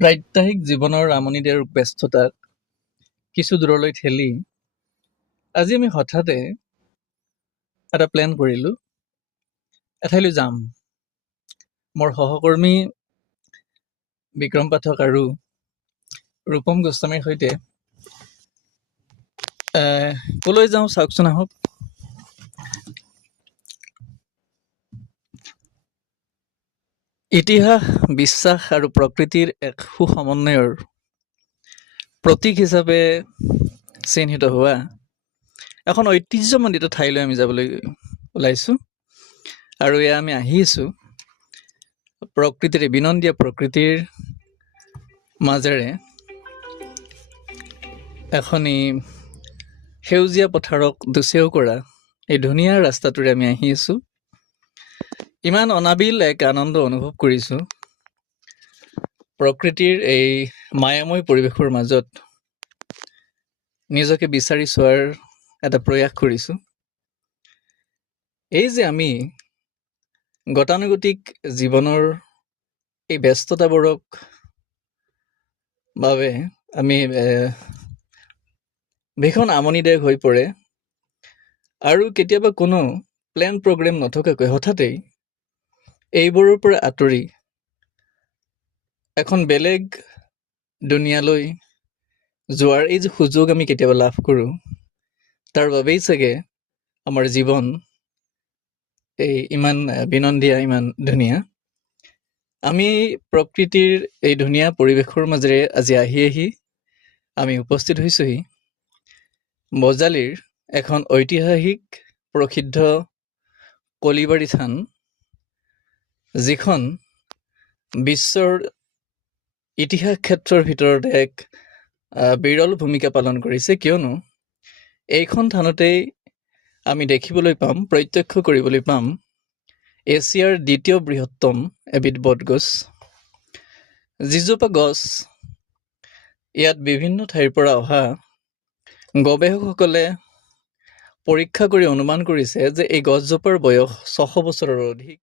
প্ৰাত্যহিক জীৱনৰ আমনিদায়ক ব্যস্ততাক কিছু দূৰলৈ ঠেলি আজি আমি হঠাতে এটা প্লেন কৰিলোঁ, এঠাইলৈ যাম। মোৰ সহকৰ্মী বিক্ৰম পাঠক আৰু ৰূপম গোস্বামীৰ সৈতে কলৈ যাওঁ চাওকচোন আহক। ইতিহাস, বিশ্বাস আৰু প্ৰকৃতিৰ এক সুসমন্বয়ৰ প্ৰতীক হিচাপে চিহ্নিত হোৱা এখন ঐতিহ্যমণ্ডিত ঠাইলৈ আমি যাবলৈ ওলাইছোঁ। আৰু এয়া আমি আহিছোঁ প্ৰকৃতিৰে, বিনন্দীয়া প্ৰকৃতিৰ মাজেৰে এখনি সেউজীয়া পথাৰক দুচেও কৰা এই ধুনীয়া ৰাস্তাটোৰে আমি আহি আছোঁ। ইমান অনাবিল এক আনন্দ অনুভৱ কৰিছোঁ প্ৰকৃতিৰ এই মায়াময় পৰিৱেশৰ মাজত নিজকে বিচাৰি চোৱাৰ এটা প্ৰয়াস কৰিছোঁ। এই যে আমি গতানুগতিক জীৱনৰ এই ব্যস্ততাবোৰক বাবে আমি ভীষণ আমনিদায়ক হৈ পৰে আৰু কেতিয়াবা কোনো প্লেন প্ৰগ্ৰেম নথকাকৈ হঠাতেই এইবোৰৰ পৰা আঁতৰি এখন বেলেগ দুনিয়ালৈ যোৱাৰ এই যে সুযোগ আমি কেতিয়াবা লাভ কৰোঁ, তাৰ বাবেই চাগে আমাৰ জীৱন এই ইমান বিনন্দীয়া, ইমান ধুনীয়া। আমি প্ৰকৃতিৰ এই ধুনীয়া পৰিৱেশৰ মাজেৰে আজি আহি আমি উপস্থিত হৈছোঁহি বজালীৰ এখন ঐতিহাসিক প্ৰসিদ্ধ কলিবাৰী থান, যিখন বিশ্বৰ ইতিহাস ক্ষেত্ৰৰ ভিতৰত এক বিৰল ভূমিকা পালন কৰিছে, কিয়নো এইখন থানতেই আমি দেখিবলৈ পাম, প্ৰত্যক্ষ কৰিবলৈ পাম এছিয়াৰ দ্বিতীয় বৃহত্তম এবিধ বটগছ। যিজোপা গছ ইয়াত বিভিন্ন ঠাইৰ পৰা অহা গৱেষকসকলে পৰীক্ষা কৰি অনুমান কৰিছে যে এই গছজোপাৰ বয়স 600 বছৰৰ অধিক।